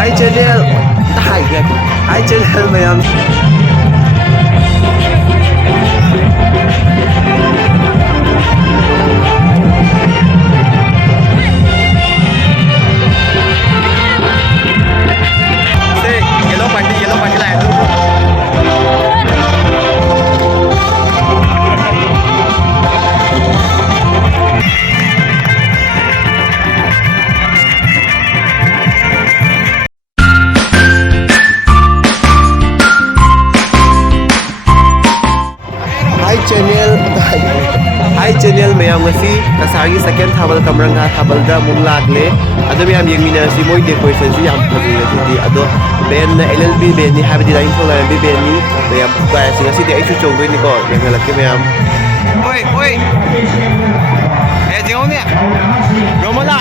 Hi channel. Hi channel mayam. Yellow party lah itu. Hi channel mayam ngasi kasari second thabal kamranga thabalda mung lagle ado mayam yengmina si moi decoration si yam phajai ngasi ado ben LLB ben ni habdi line thola bi ben ni mayam ba si ngasi de ai chu chong doi ni ko yang halake mayam oi jingong ni romala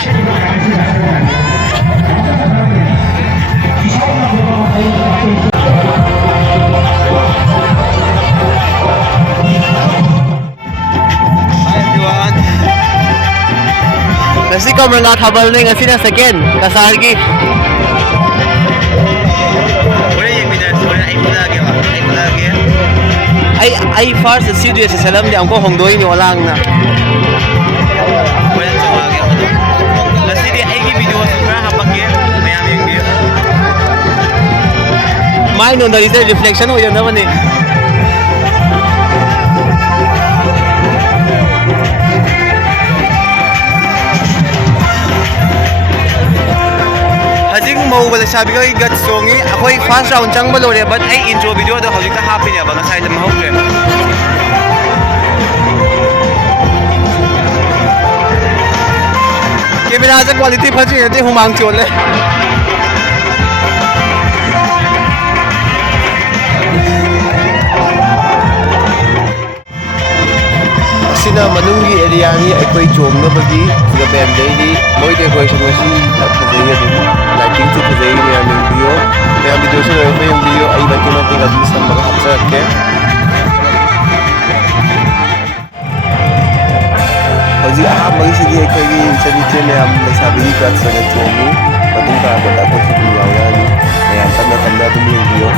Nasi kau merangkak thabal ni ngasi na second kasar ki. Boleh yang minat, boleh ai lagi. Ai first studio sa salam di angko hongdoi ni walang na. Boleh coba lagi. Nasi di ai ki video suka hapak ke, mayam yang dia. Main on dari reflection ho janda bane. Mau bala sabi ko igat songi ako first round chang balore but ay intro video do hawik ta happy niya ba ngasay na mahawre camera sa quality phaji ate humang chole sina manungi area ni aikoi jomna bagi siga band daily moi decoration wasi phajai adu lighting se phajai mayam video se mayam video ai baki ma tinga dis number hapsa ke hoji aha magi sidi aikoi gi chani che mayam lesabi gi kat sa chomi patung ka bata ko sidi yawani mayam tamna dum video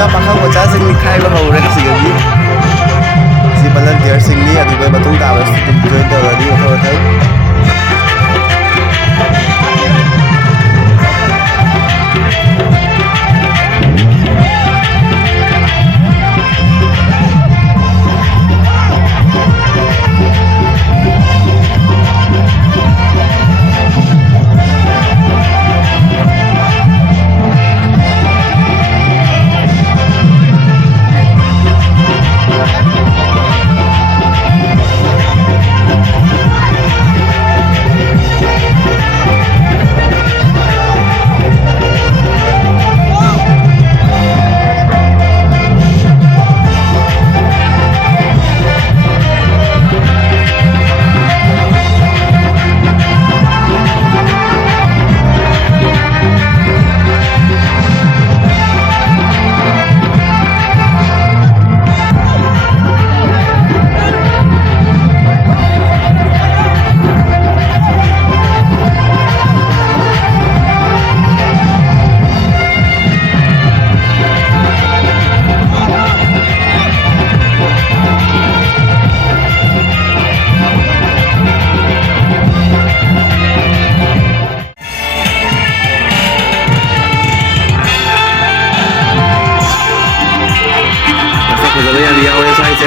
Pakang baca sing likai bahawre sigagi si volunteer sing ni adu ba batung ta ba join ta lagi atau thai 怎么样？你好，我是蔡姐。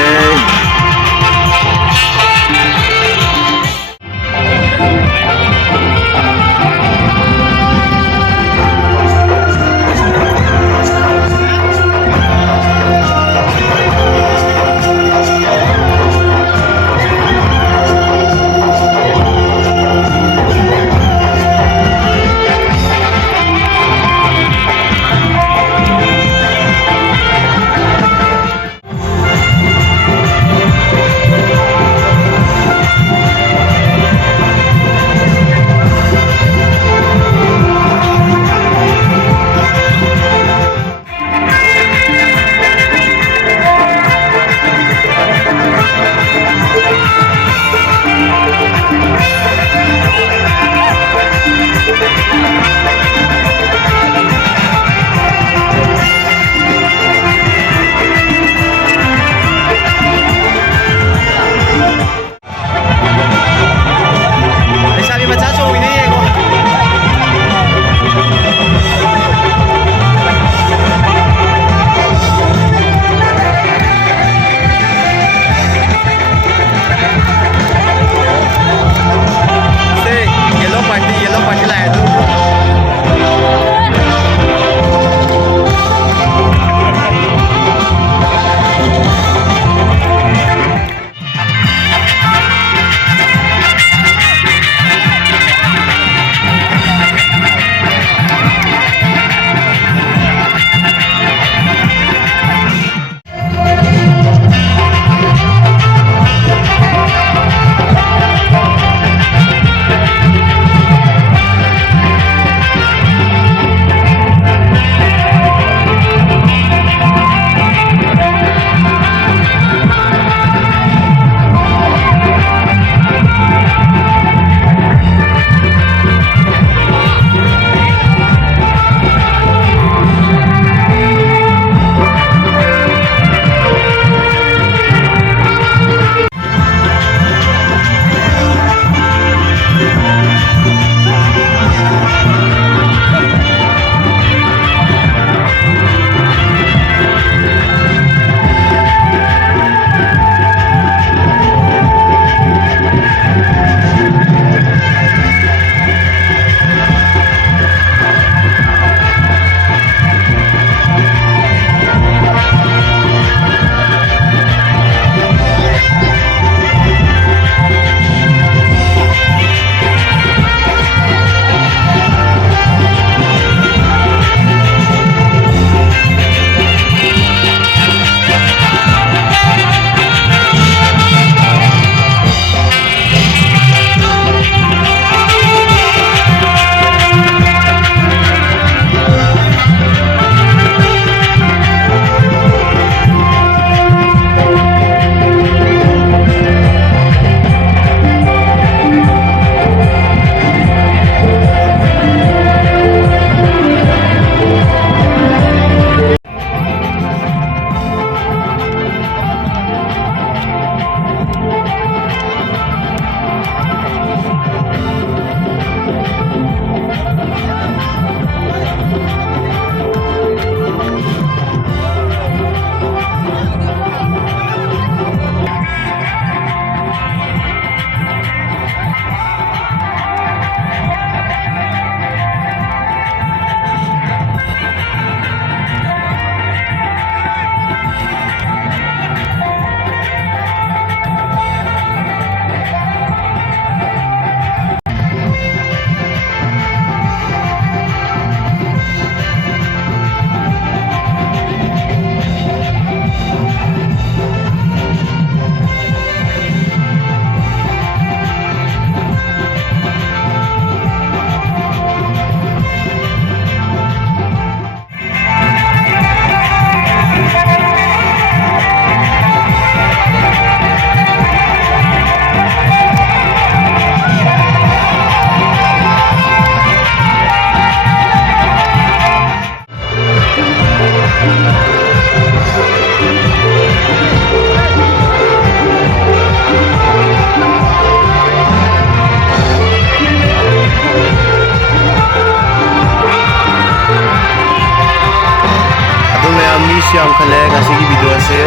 ꯌꯥꯝ ꯈꯜꯂꯦ ꯉꯁꯤꯒꯤ video ꯑꯁꯤ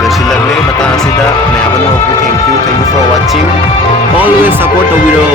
ꯂꯣꯏꯁꯤꯜꯂꯛꯂꯦ ꯃꯇꯥꯡ ꯑꯁꯤꯗ ꯃꯌꯥꯝ ꯑꯃ thank you for watching always support ꯇꯧꯕꯤꯔꯣ